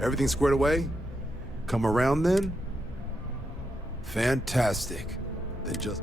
Everything squared away? Come around then? Fantastic. Then just...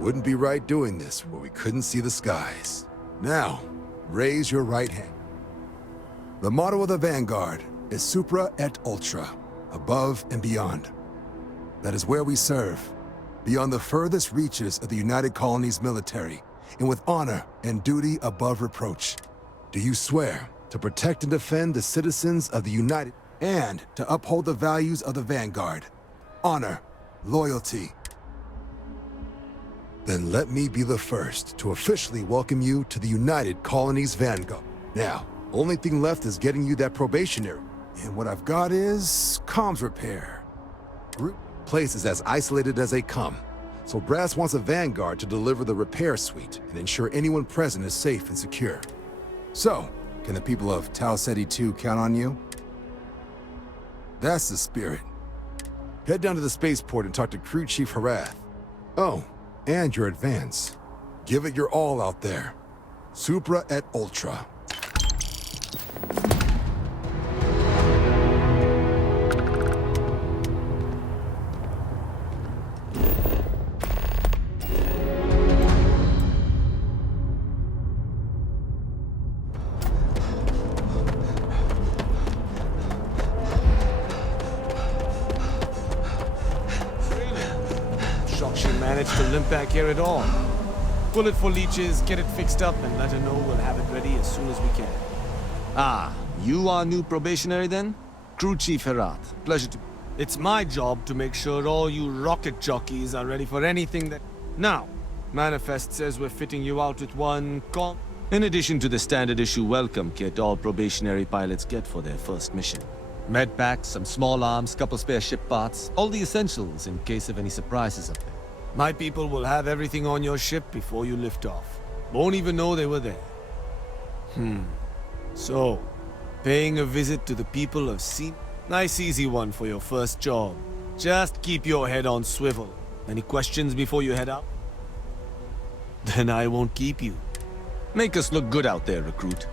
Wouldn't be right doing this where we couldn't see the skies. Now, raise your right hand. The motto of the Vanguard is Supra et Ultra, above and beyond. That is where we serve, beyond the furthest reaches of the United Colonies military, and with honor and duty above reproach. Do you swear to protect and defend the citizens of the United, and to uphold the values of the Vanguard? Honor, loyalty. Then let me be the first to officially welcome you to the United Colonies Vanguard. Now, only thing left is getting you that probationary. And what I've got is comms repair. Place is as isolated as they come. So Brass wants a Vanguard to deliver the repair suite and ensure anyone present is safe and secure. So, can the people of Tau Ceti 2 count on you? That's the spirit. Head down to the spaceport and talk to Crew Chief Harath. Oh, and your advance. Give it your all out there. Supra et Ultra. To limp back here at all. Pull it for leeches, get it fixed up, and let her know we'll have it ready as soon as we can. Ah, you are new probationary then? Crew Chief Herat. Pleasure to... It's my job to make sure all you rocket jockeys are ready for anything that... Now, Manifest says we're fitting you out with one In addition to the standard issue welcome kit all probationary pilots get for their first mission. Med packs, some small arms, couple spare ship parts, all the essentials in case of any surprises up there. My people will have everything on your ship before you lift off. Won't even know they were there. So, paying a visit to the people of Sea... Nice easy one for your first job. Just keep your head on swivel. Any questions before you head out? Then I won't keep you. Make us look good out there, recruit.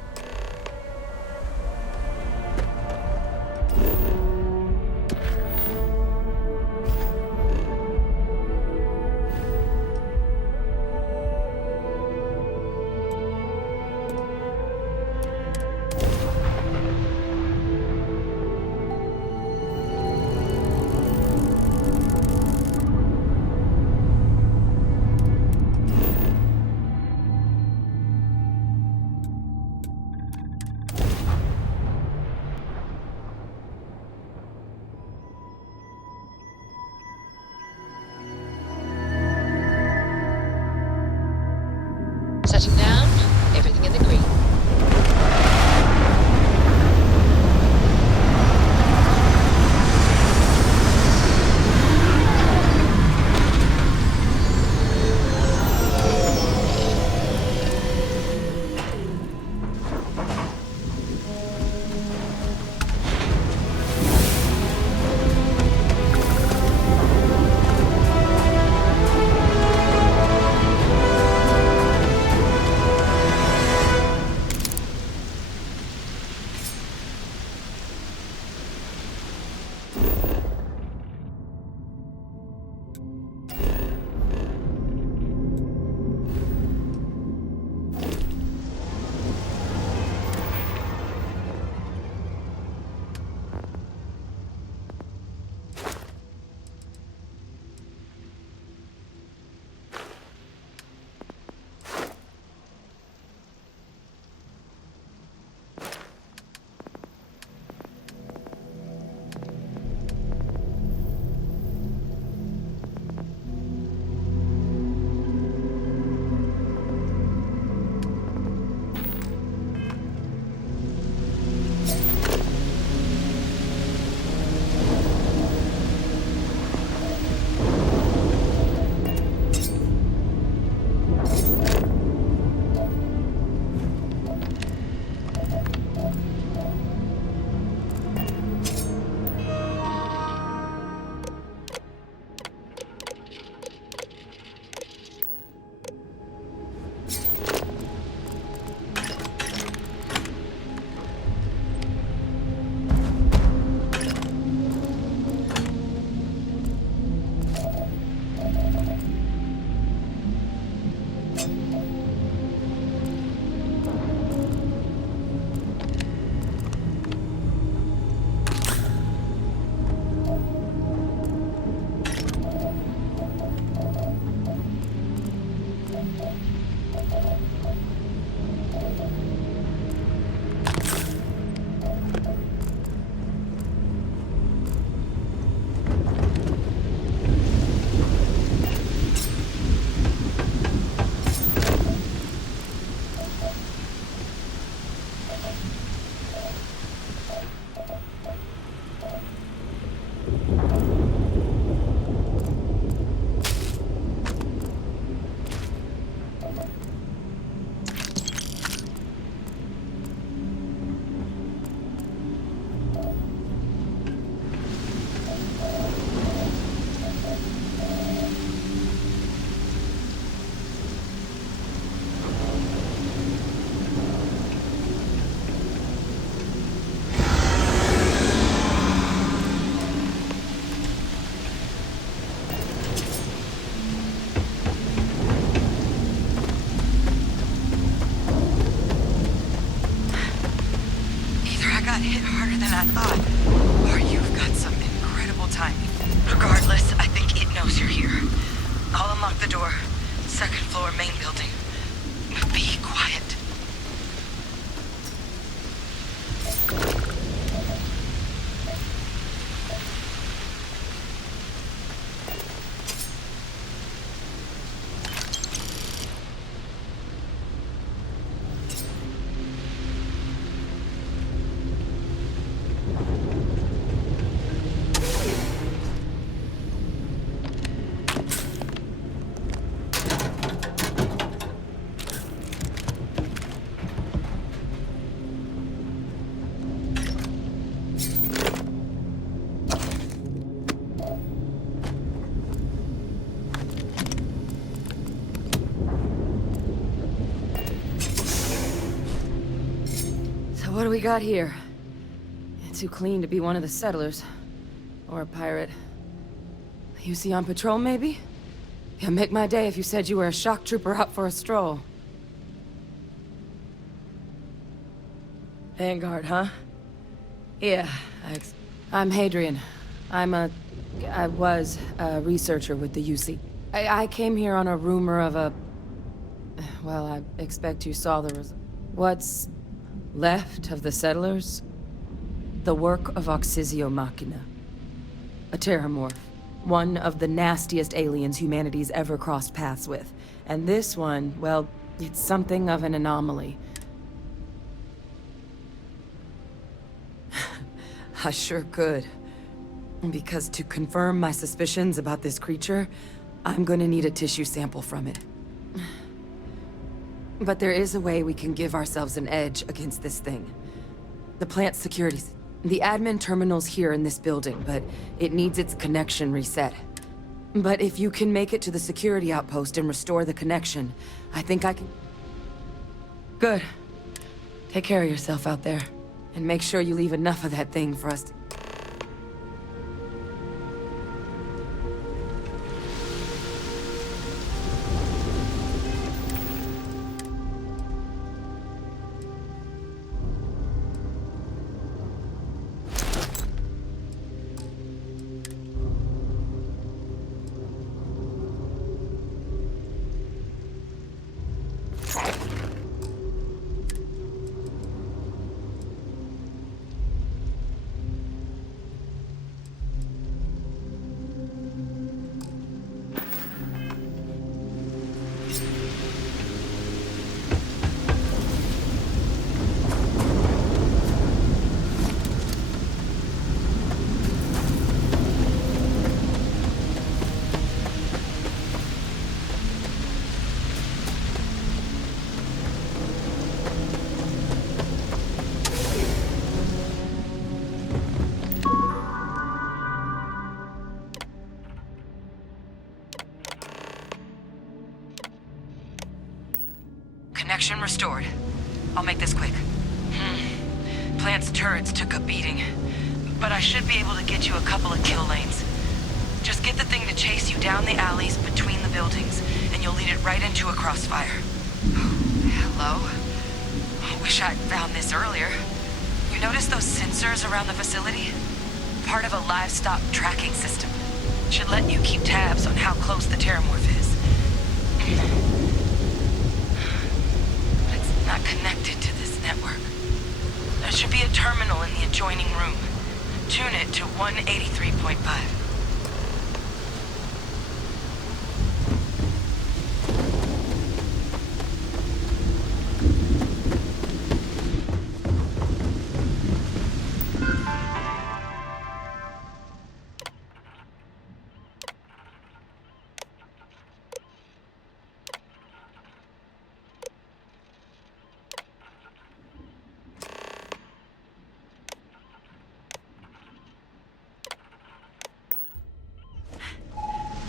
thought. Or you've got some incredible timing. Regardless, I think it knows you're here. I'll unlock the door. Second floor, main building. Be quiet. What do we got here? Too clean to be one of the settlers. Or a pirate. You see on patrol, maybe? Yeah, make my day if you said you were a shock trooper out for a stroll. Vanguard, huh? Yeah, I'm Hadrian. I was a researcher with the UC. I came here on a rumor of a... Well, I expect you saw the what's left of the settlers? The work of Oxysio Machina. A Terrormorth. One of the nastiest aliens humanity's ever crossed paths with. And this one, well, it's something of an anomaly. I sure could. Because to confirm my suspicions about this creature, I'm gonna need a tissue sample from it. But there is a way we can give ourselves an edge against this thing. The plant's securities. The admin terminal's here in this building, but it needs its connection reset. But if you can make it to the security outpost and restore the connection, I think I can... Good. Take care of yourself out there. And make sure you leave enough of that thing for us to... Connection restored. I'll make this quick. Plant's turrets took a beating, but I should be able to get you a couple of kill lanes. Just get the thing to chase you down the alleys between the buildings, and you'll lead it right into a crossfire. Hello? I wish I'd found this earlier. You notice those sensors around the facility? Part of a livestock tracking system. Should let you keep tabs on how close the Terrormorph is. Not connected to this network. There should be a terminal in the adjoining room. Tune it to 183.5.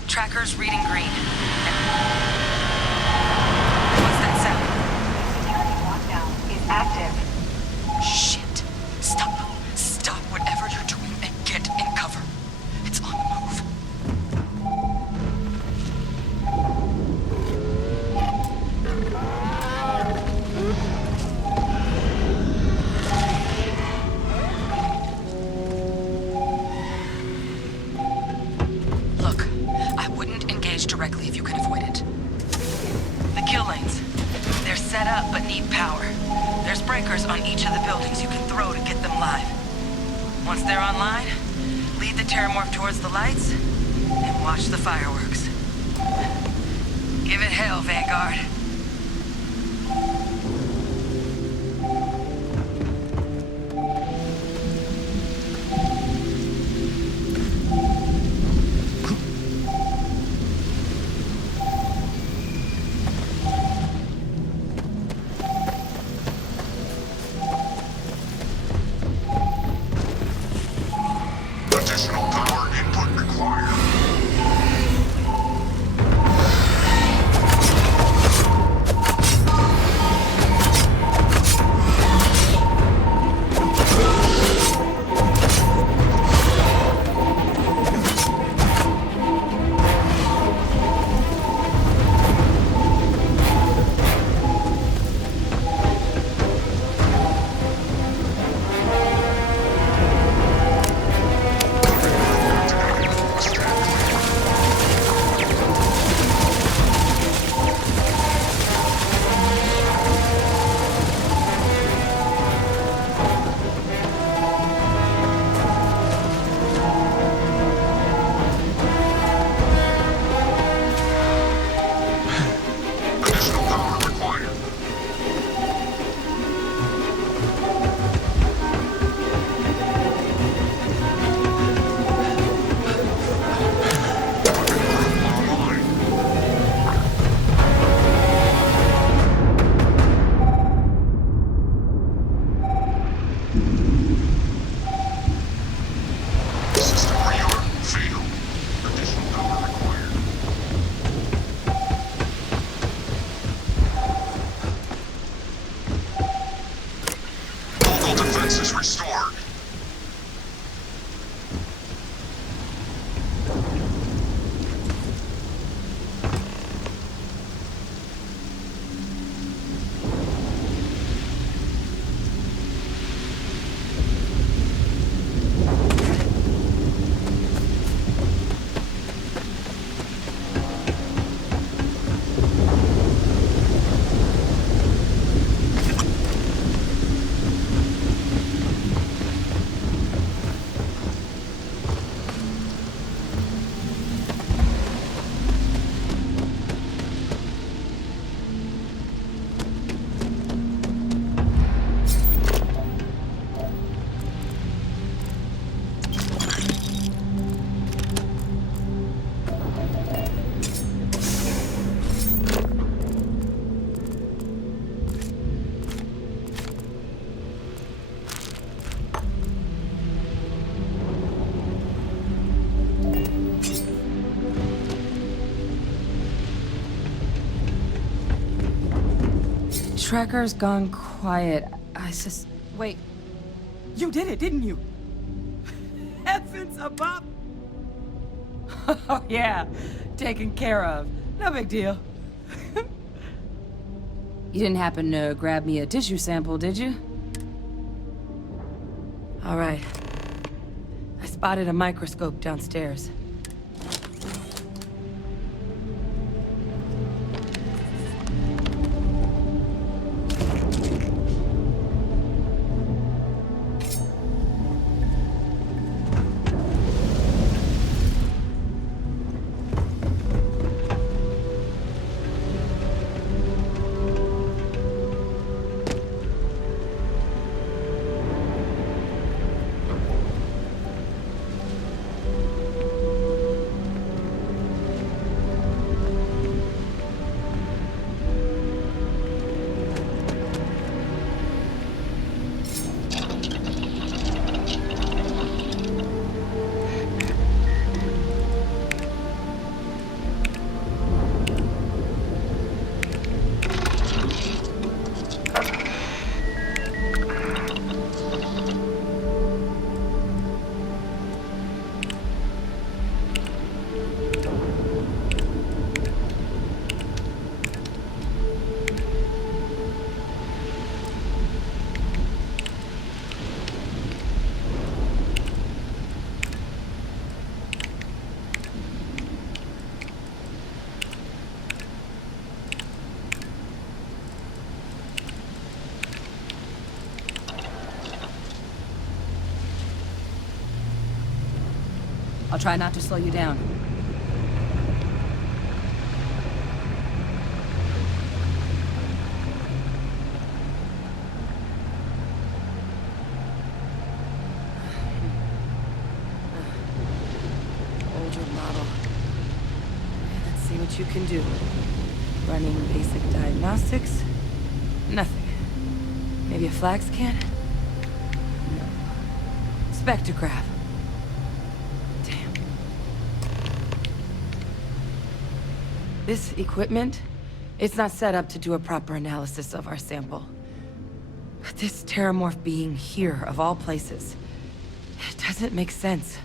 Tracker's reading green. What's that sound? Security lockdown is active. Shit. Stop. Stop whatever you're doing and get in cover. It's on the move. damage directly if you can avoid it. The kill lanes. They're set up but need power. There's breakers on each of the buildings you can throw to get them live. Once they're online, lead the Terrormorph towards the lights and watch the fireworks. Give it hell, Vanguard. Additional power input required. Additional power required. Online. System reorder failed. Additional power required. Local defenses restored. Tracker's gone quiet. Wait. You did it, didn't you? Heavens above! Oh, yeah. Taken care of. No big deal. You didn't happen to grab me a tissue sample, did you? All right. I spotted a microscope downstairs. try not to slow you down. Older model. Let's see what you can do. Running basic diagnostics? Nothing. Maybe a flag scan? No. Spectrograph. Damn. This equipment, it's not set up to do a proper analysis of our sample. But this Terrormorph being here, of all places, it doesn't make sense.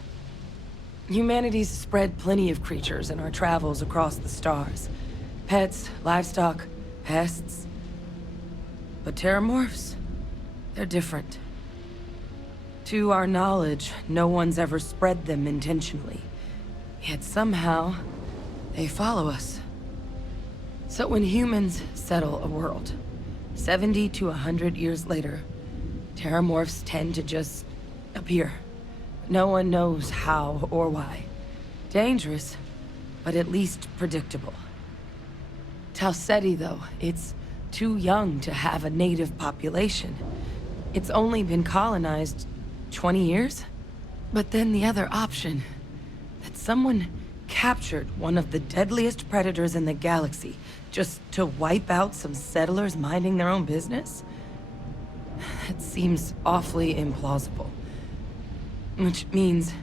Humanity's spread plenty of creatures in our travels across the stars. Pets, livestock, pests. But Terrormorphs, they're different. To our knowledge, no one's ever spread them intentionally. Yet somehow, they follow us. So when humans settle a world, 70 to 100 years later, Terrormorphs tend to just appear. No one knows how or why. Dangerous, but at least predictable. Talseti, though, it's too young to have a native population. It's only been colonized 20 years? But then the other option, that someone captured one of the deadliest predators in the galaxy just to wipe out some settlers minding their own business? That seems awfully implausible. Which means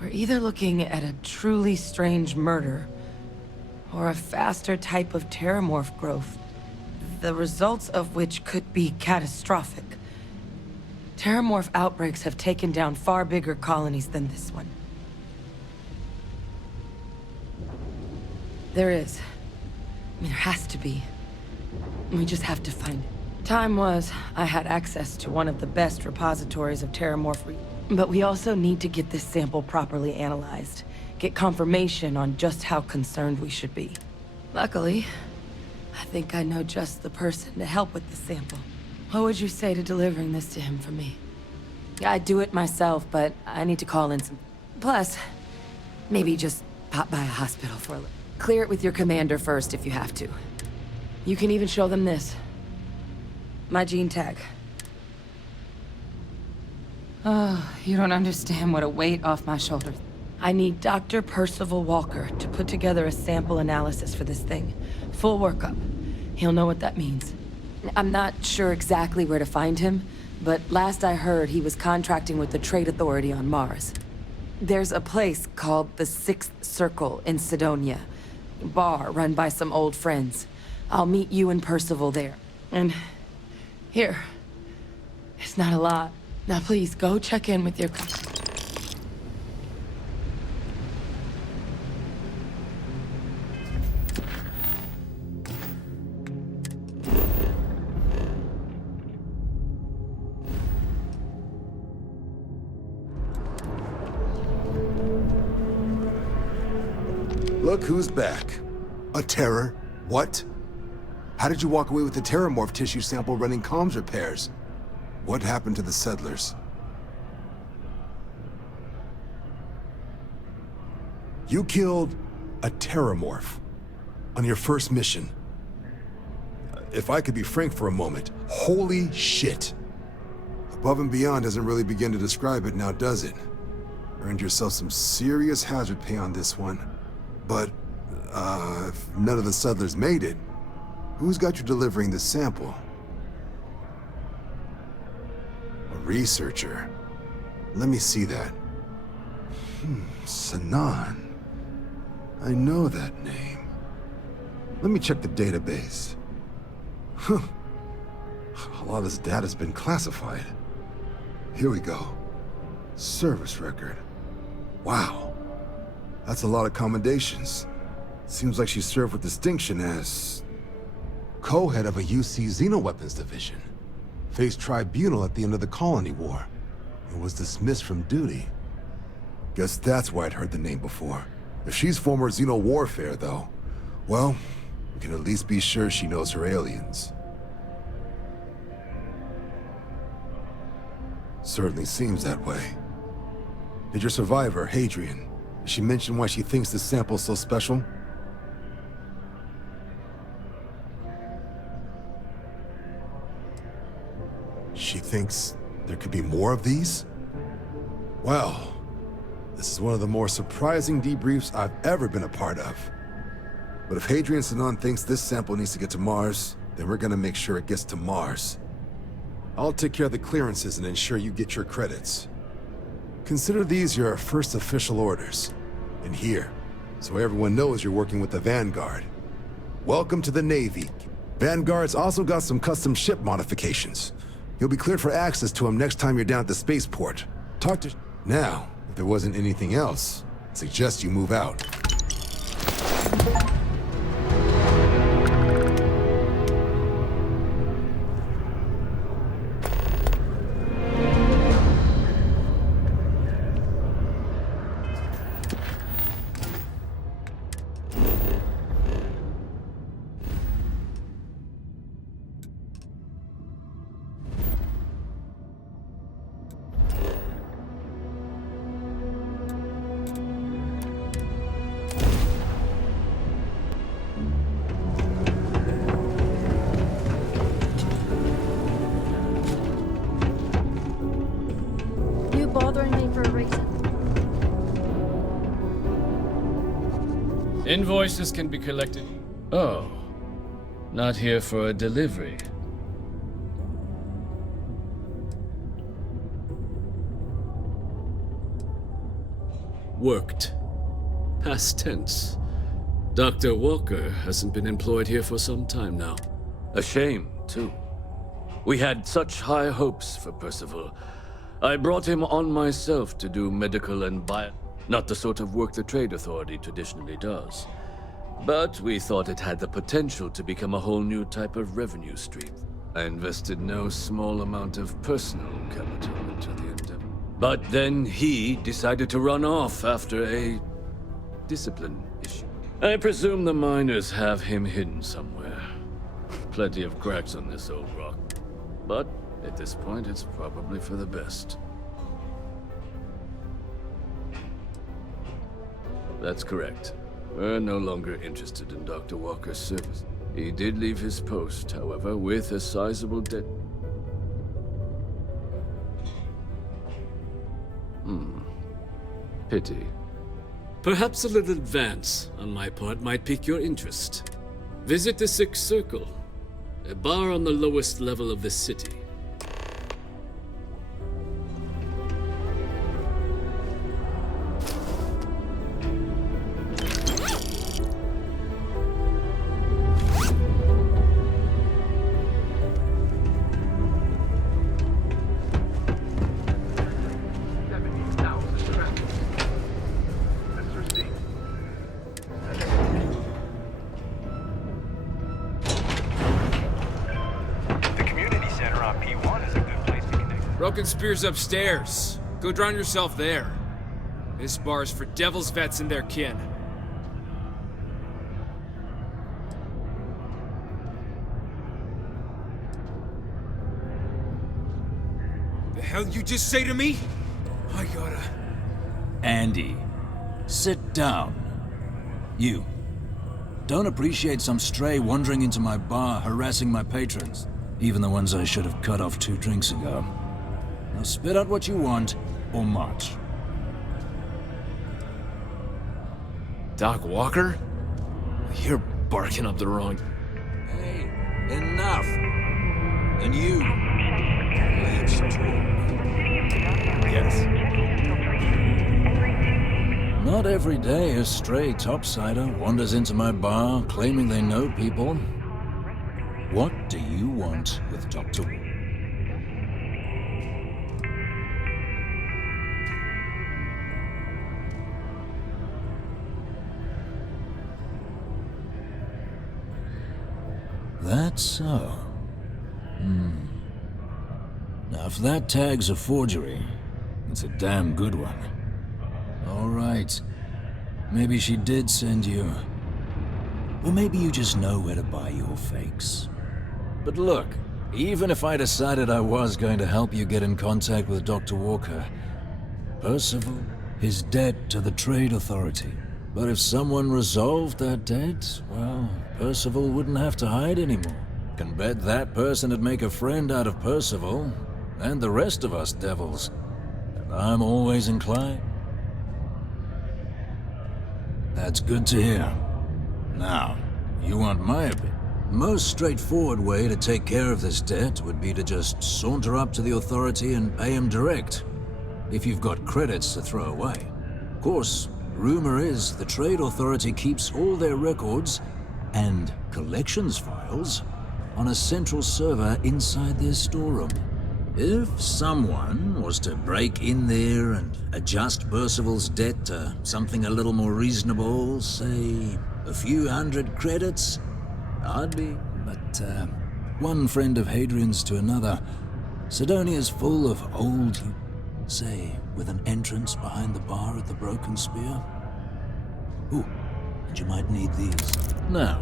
we're either looking at a truly strange murder or a faster type of Terrormorph growth, the results of which could be catastrophic. Terrormorph outbreaks have taken down far bigger colonies than this one. There is. I mean, there has to be. We just have to find it. Time was, I had access to one of the best repositories of Terrormorph but we also need to get this sample properly analyzed. Get confirmation on just how concerned we should be. Luckily, I think I know just the person to help with the sample. What would you say to delivering this to him for me? I'd do it myself, but I need to call in some... Plus, maybe just pop by a hospital for a little. Clear it with your commander first if you have to. You can even show them this. My gene tag. Oh, you don't understand what a weight off my shoulders. I need Dr. Percival Walker to put together a sample analysis for this thing. Full workup. He'll know what that means. I'm not sure exactly where to find him, but last I heard he was contracting with the Trade Authority on Mars. There's a place called the Sixth Circle in Sidonia. A bar run by some old friends. I'll meet you and Percival there. And... here. It's not a lot. Now please, go check in with your... Look who's back. A terror? What? How did you walk away with the Terrormorph tissue sample running comms repairs? What happened to the settlers? You killed a Terrormorph on your first mission. If I could be frank for a moment, holy shit. Above and beyond doesn't really begin to describe it now, does it? Earned yourself some serious hazard pay on this one. But, if none of the settlers made it, who's got you delivering the sample? A researcher. Let me see that. Sanan. I know that name. Let me check the database. Huh. A lot of this data's been classified. Here we go. Service record. Wow. That's a lot of commendations. Seems like she served with distinction as... co-head of a UC Xenoweapons division. Faced tribunal at the end of the Colony War. And was dismissed from duty. Guess that's why I'd heard the name before. If she's former Xeno warfare, though, well, we can at least be sure she knows her aliens. Certainly seems that way. Did your survivor, Hadrian, She mentioned why she thinks this sample's so special? She thinks there could be more of these? Well, this is one of the more surprising debriefs I've ever been a part of. But if Hadrian thinks this sample needs to get to Mars, then we're gonna make sure it gets to Mars. I'll take care of the clearances and ensure you get your credits. Consider these your first official orders. And here, so everyone knows you're working with the Vanguard. Welcome to the Navy. Vanguard's also got some custom ship modifications. You'll be cleared for access to them next time you're down at the spaceport. Talk to... Now, if there wasn't anything else, I suggest you move out. Bothering me for a reason. Invoices can be collected. Oh, not here for a delivery. Worked. Past tense. Dr. Walker hasn't been employed here for some time now. A shame, too. We had such high hopes for Percival. I brought him on myself to do medical and bio... Not the sort of work the Trade Authority traditionally does. But we thought it had the potential to become a whole new type of revenue stream. I invested no small amount of personal capital into the endeavor. But then he decided to run off after a discipline issue. I presume the miners have him hidden somewhere. Plenty of cracks on this old rock. But at this point, it's probably for the best. That's correct. We're no longer interested in Dr. Walker's service. He did leave his post, however, with a sizable debt. Pity. Perhaps a little advance on my part might pique your interest. Visit the Sixth Circle, a bar on the lowest level of the city. Broken Spear's upstairs. Go drown yourself there. This bar's for Devil's vets and their kin. The hell you just say to me? I gotta... Andy, sit down. You. Don't appreciate some stray wandering into my bar, harassing my patrons. Even the ones I should have cut off 2 drinks ago. Now spit out what you want, or march. Doc Walker? You're barking up the wrong... Hey, enough! And you, let's talk. Yes. Not every day a stray topsider wanders into my bar claiming they know people. What do you want with Dr. Walker? That's so. Now, if that tag's a forgery, it's a damn good one. All right. Maybe she did send you. Or maybe you just know where to buy your fakes. But look, even if I decided I was going to help you get in contact with Dr. Walker, Percival his debt to the Trade Authority. But if someone resolved that debt, well, Percival wouldn't have to hide anymore. Can bet that person would make a friend out of Percival, and the rest of us devils. And I'm always inclined. That's good to hear. Now, you want my opinion? Most straightforward way to take care of this debt would be to just saunter up to the Authority and pay him direct, if you've got credits to throw away. Of course, rumor is the Trade Authority keeps all their records and collections files on a central server inside their storeroom. If someone was to break in there and adjust Percival's debt to something a little more reasonable, say a few hundred credits, I'd be... But, one friend of Hadrian's to another, Sidonia's full of old... Say, with an entrance behind the bar at the Broken Spear? Ooh, and you might need these. Now,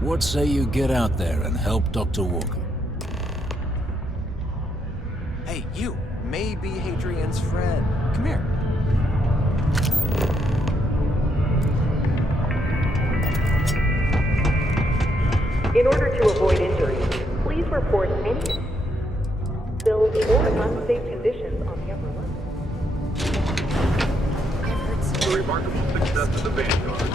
what say you get out there and help Dr. Walker? Hey, you may be Hadrian's friend. Come here. In order to avoid injuries, please report any spills or unsafe conditions on the upper level. The remarkable success of the Vanguard.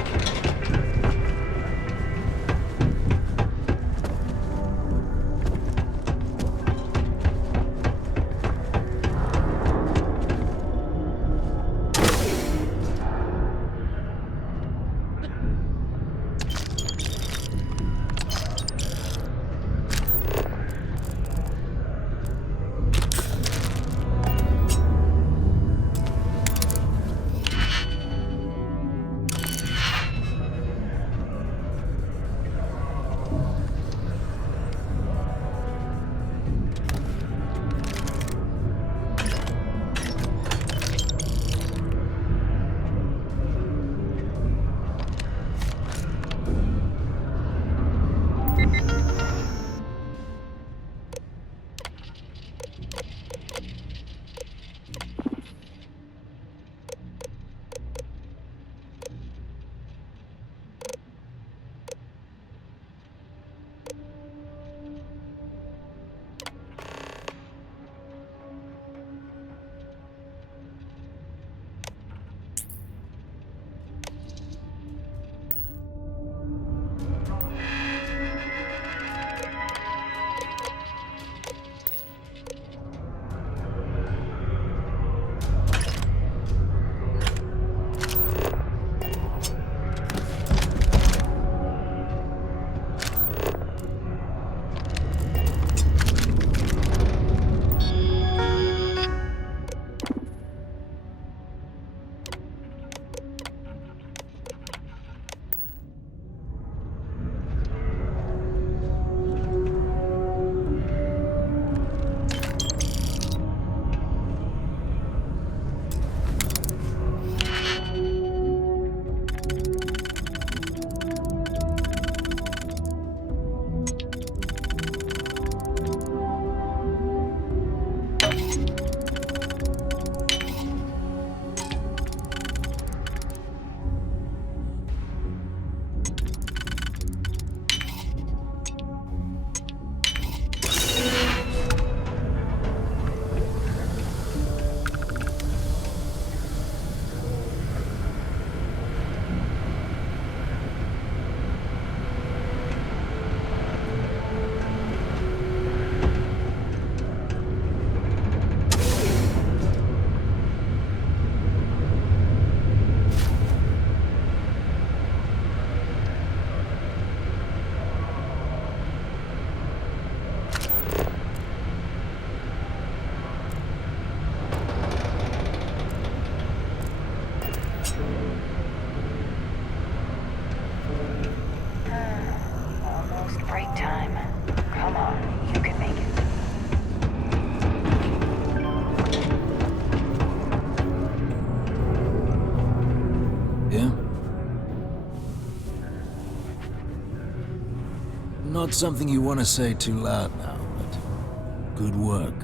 Not something you want to say too loud now, but good work.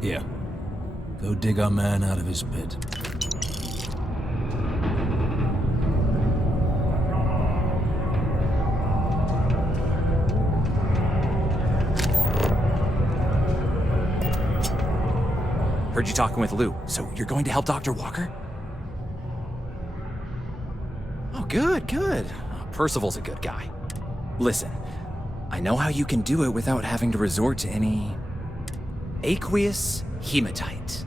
Here, go dig our man out of his pit. heard you talking with Lou. So you're going to help Dr. Walker? Oh, good, good. Percival's a good guy. Listen, I know how you can do it without having to resort to any aqueous hematite.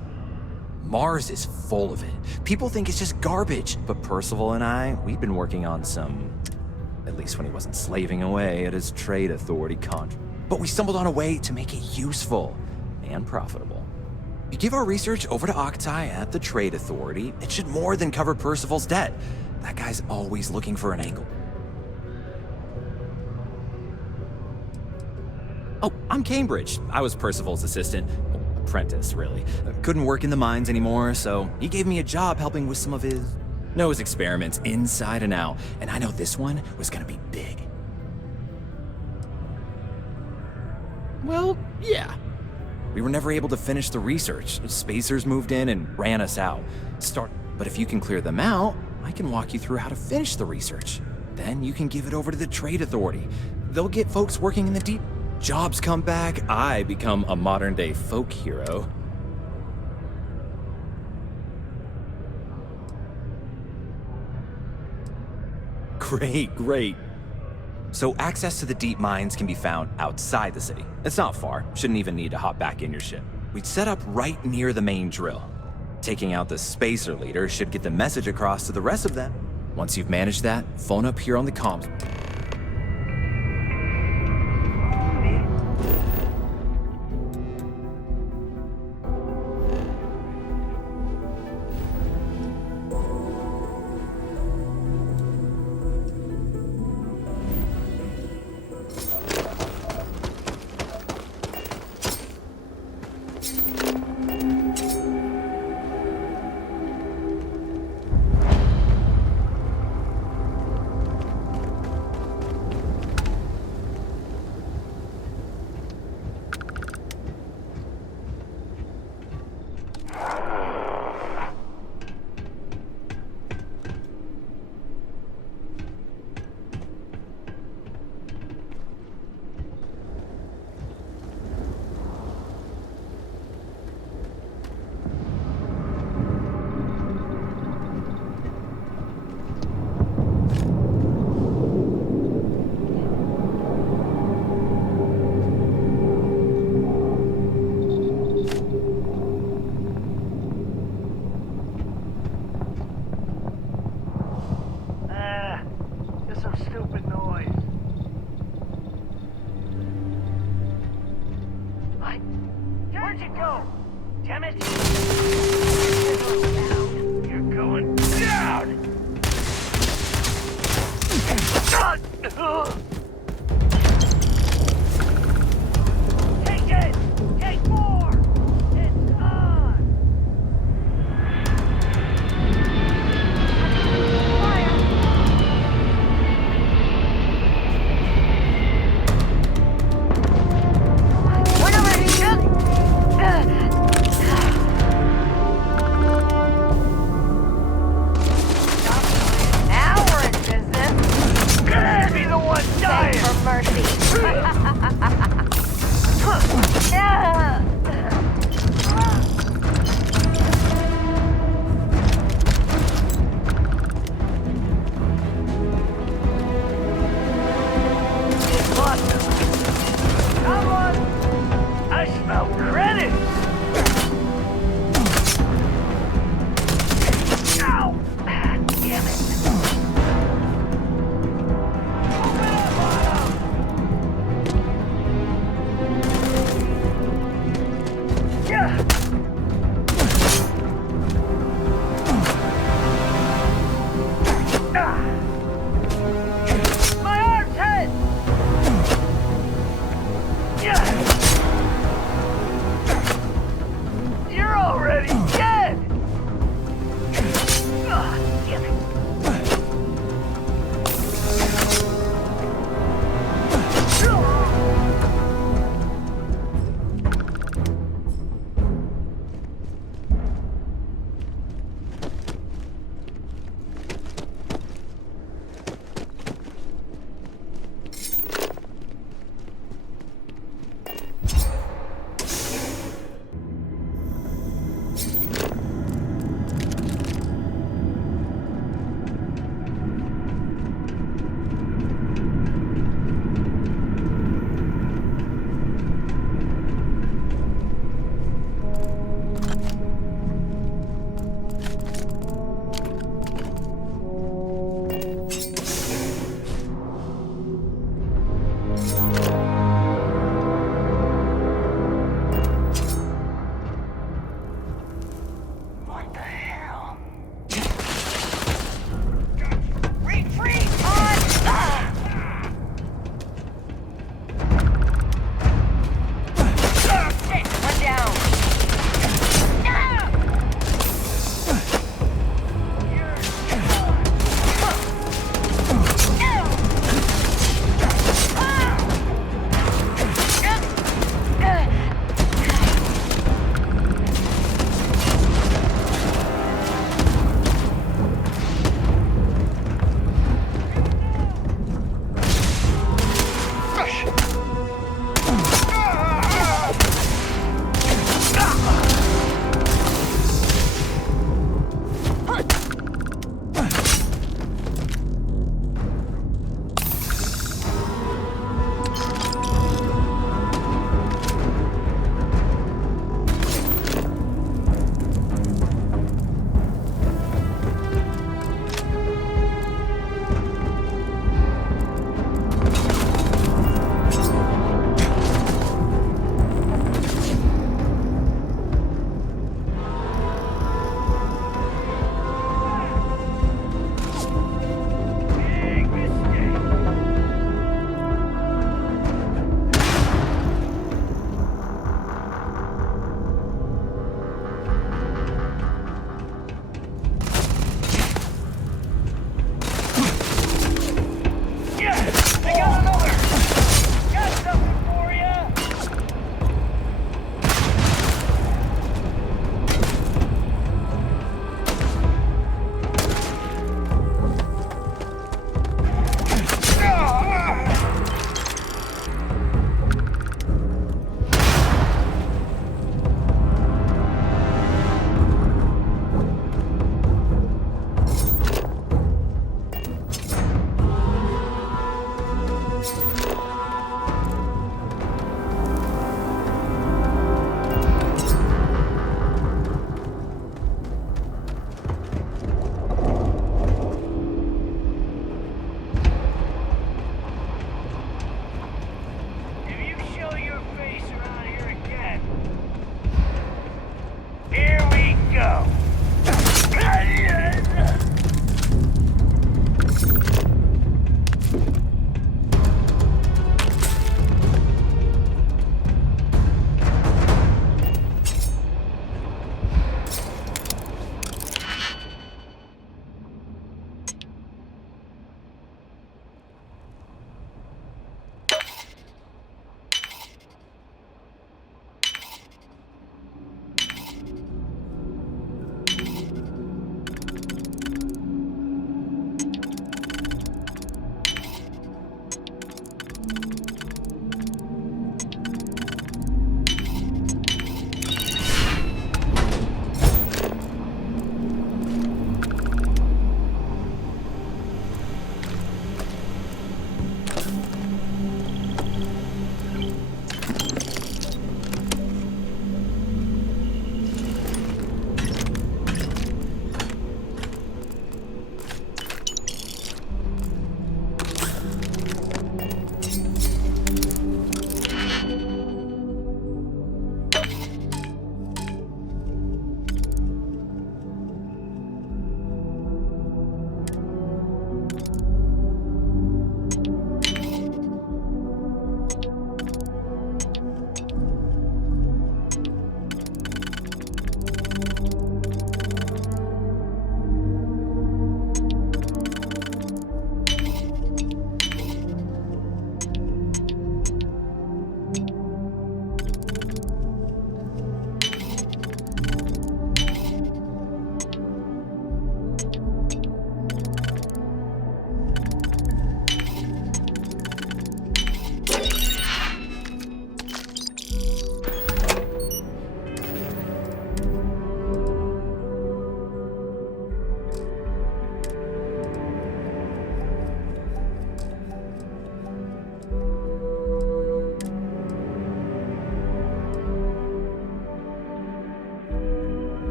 Mars is full of it. People think it's just garbage, but Percival and I, we've been working on some, at least when he wasn't slaving away at his trade authority contract. But we stumbled on a way to make it useful and profitable. You give our research over to Octai at the trade authority, it should more than cover Percival's debt. That guy's always looking for an angle. Oh, I'm Cambridge. I was Percival's assistant. Apprentice, really. Couldn't work in the mines anymore, so he gave me a job helping with some of his nose experiments inside and out. And I know this one was gonna be big. Well, yeah. We were never able to finish the research. Spacers moved in and ran us out. But if you can clear them out, I can walk you through how to finish the research. Then you can give it over to the trade authority. They'll get folks working in the deep. Jobs come back, I become a modern-day folk hero. Great, great. So access to the deep mines can be found outside the city. It's not far, shouldn't even need to hop back in your ship. We'd set up right near the main drill. Taking out the spacer leader should get the message across to the rest of them. Once you've managed that, phone up here on the comms.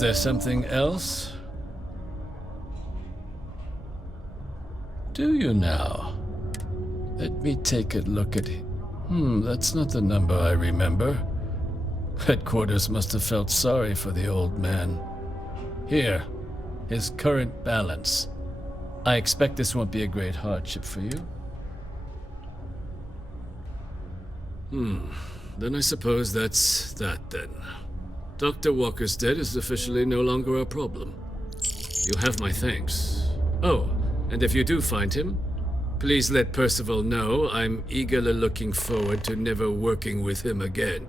Is there something else? Do you now? Let me take a look at it. That's not the number I remember. Headquarters must have felt sorry for the old man. Here, his current balance. I expect this won't be a great hardship for you. Then I suppose that's that then. Dr. Walker's death is officially no longer a problem. You have my thanks. Oh, and if you do find him, please let Percival know I'm eagerly looking forward to never working with him again.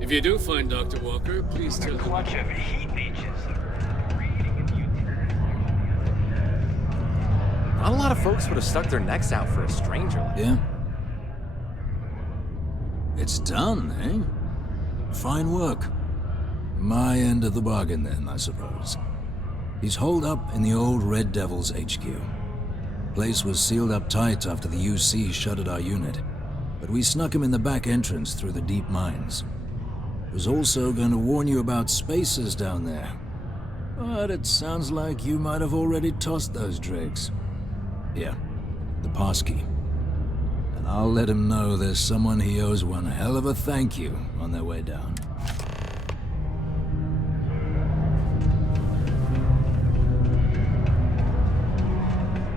If you do find Dr. Walker, please tell him. Clutch of heat leeches. Not a lot of folks would have stuck their necks out for a stranger. Yeah. It's done, eh? Fine work. My end of the bargain then, I suppose. He's holed up in the old Red Devil's HQ. Place was sealed up tight after the UC shuttered our unit, but we snuck him in the back entrance through the deep mines. Was also going to warn you about spacers down there, but it sounds like you might have already tossed those drakes. Yeah, the passkey. And I'll let him know there's someone he owes one hell of a thank you on their way down.